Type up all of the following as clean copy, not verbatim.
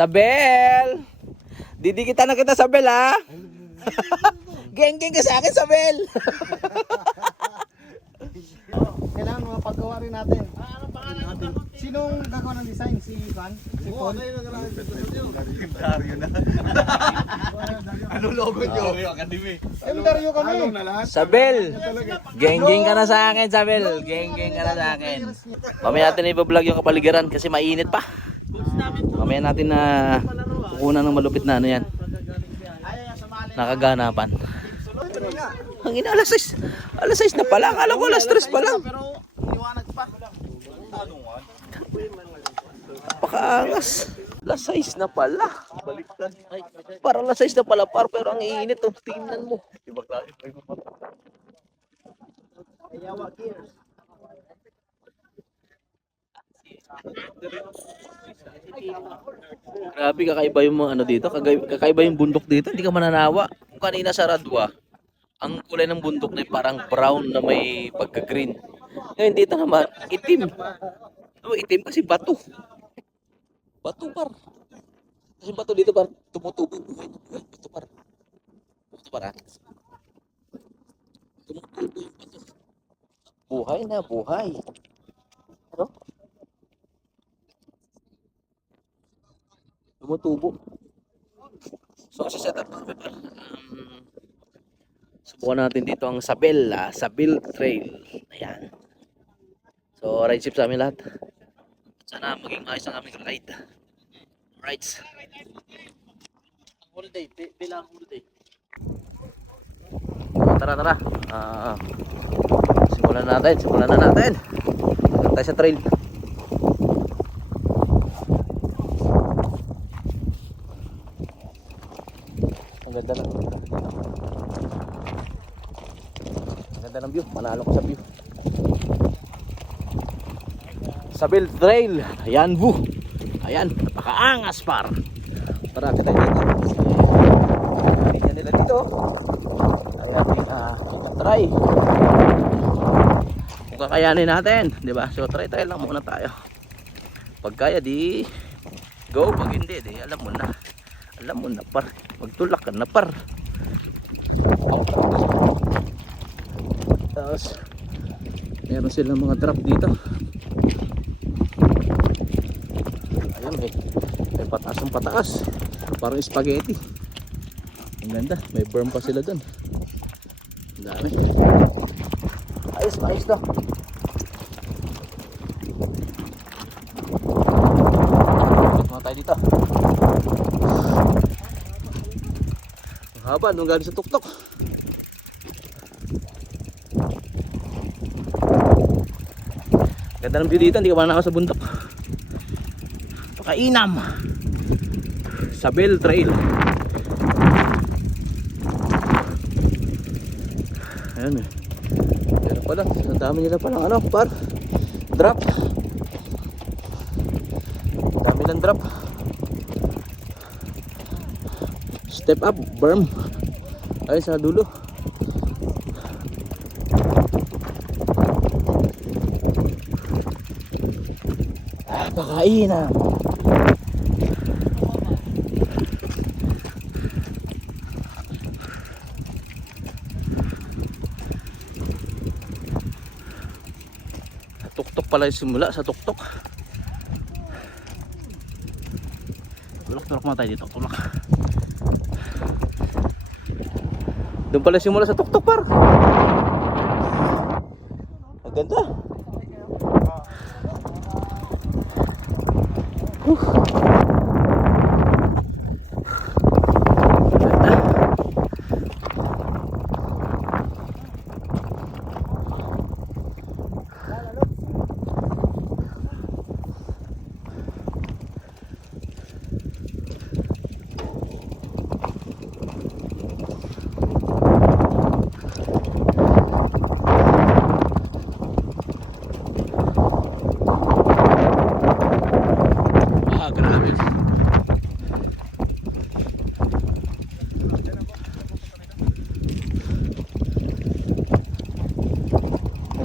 Sabel! Didikita na kita, Sabel, ha? Geng-geng ka sa akin, Sabel! Kailangan mapagawa rin natin. Anong pangalan natin? Sinong gagawa ng design? Si Juan? Si Paul? Dario na. Ano logo nyo? Academy. Dario kami. Sabel! Geng-geng ka na sa akin, Sabel! Geng-geng ka na sa akin. Mamaya natin i-vlog yung kapaligiran kasi mainit pa. Mamaya natin na kukunan ng malupit na ano yan. Nakaganapan. Ang ina, alas 6. Alas 6 na pala. Akala ko alas 3 pa lang. Pero liwanag pa. Napakaangas. Alas 6 na pala. Parang alas 6 na pala pero ang iinit oh. Tingnan mo. Grabe, kakaiba yung mga ano dito. Kakaiba yung bundok dito. Hindi ka mananawa. Kung kanina sa Radwa, ang kulay ng bundok na parang brown na may pagka-green. Ngayon dito naman, itim. Oh, itim kasi bato. Bato par. Kasi bato dito par tumutubo. Bato par. Bato par ha. Tumutubo yung bato. Buhay na buhay. Ano? Tumutubo. So sa setup namin par. Subukan natin dito ang Sabel, Sabel Trail. Ayan. So ride ship sa amin lahat. Sana maging ayos ang aming ride. Rides. Holiday. Bilang holiday. Tara. Simulan na natin. Punta tayo sa trail. Ang ganda na. Ang ganda ng view. Manalo ko sa view. Sabel Trail. Ayan, bu. Ayan, napakaangas par. Para kita dito. Linya nila dito. Ayan, try. Kung kakayanin natin, di ba? So try lang muna tayo. Pag kaya di go, pag hindi di alam mo na. Alam mo na par. Magtulak ka na par. Tapos meron silang mga drop dito. Ayan, may pataas. Parang spaghetti. Ang ganda, may berm pa sila dun. Ang dami. Ayos to. Ikot muna tayo dito. Ang haba nung galing sa tuktok. Ganda ng view dito, hindi ka mananaw sa bundok. Pakainam. Sabel Trail. Ayan eh. Pero pala, ang dami nila palang ano, par drop. Dami ng drop. Step up, berm. Ay sa dulo. Pakainam. Tuktok pala yung simula sa tuktok. Tulak muna tayo dito. Tulak. Doon pala simula sa tuktok par. Ang ganda.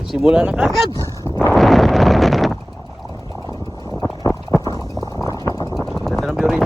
Simula na kagad. Ganda ng view rin.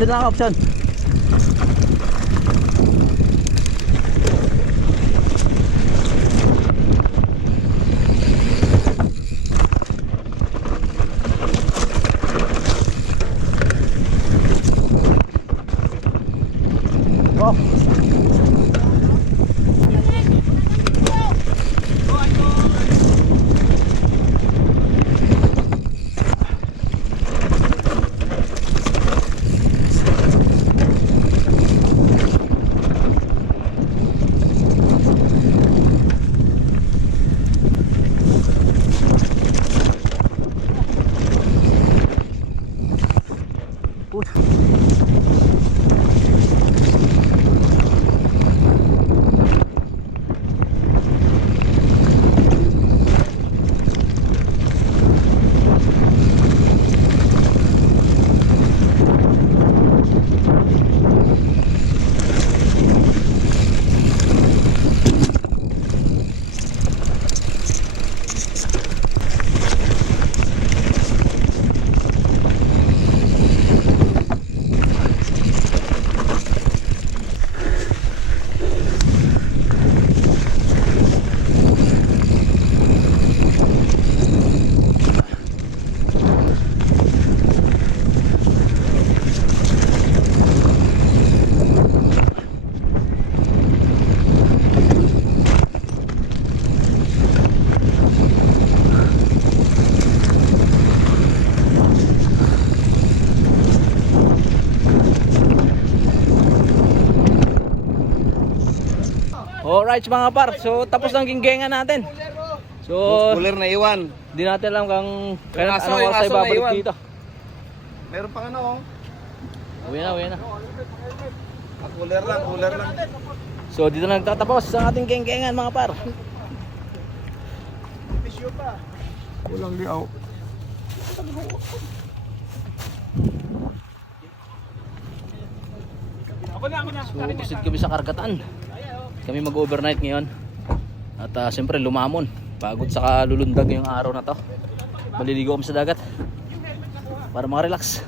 Option lang, option. Oh. Alright mga par, so tapos ang ginggengan natin. So, Cooler na iwan. di natin alam kung kailan aso, ano yung oras tayo aso na babalik iwan. dito. Meron pang ano, oh. Uwi na, uwi na. Cooler lang, cooler lang. So dito na nagtatapos ang ating ginggengan mga par. Kulang liaw. So busid kami sa Karagatan. Kami mag-overnight ngayon. At siyempre lumamon. Pagod sa kalulundag yung araw na to. Maliligo kami sa dagat para makarelax.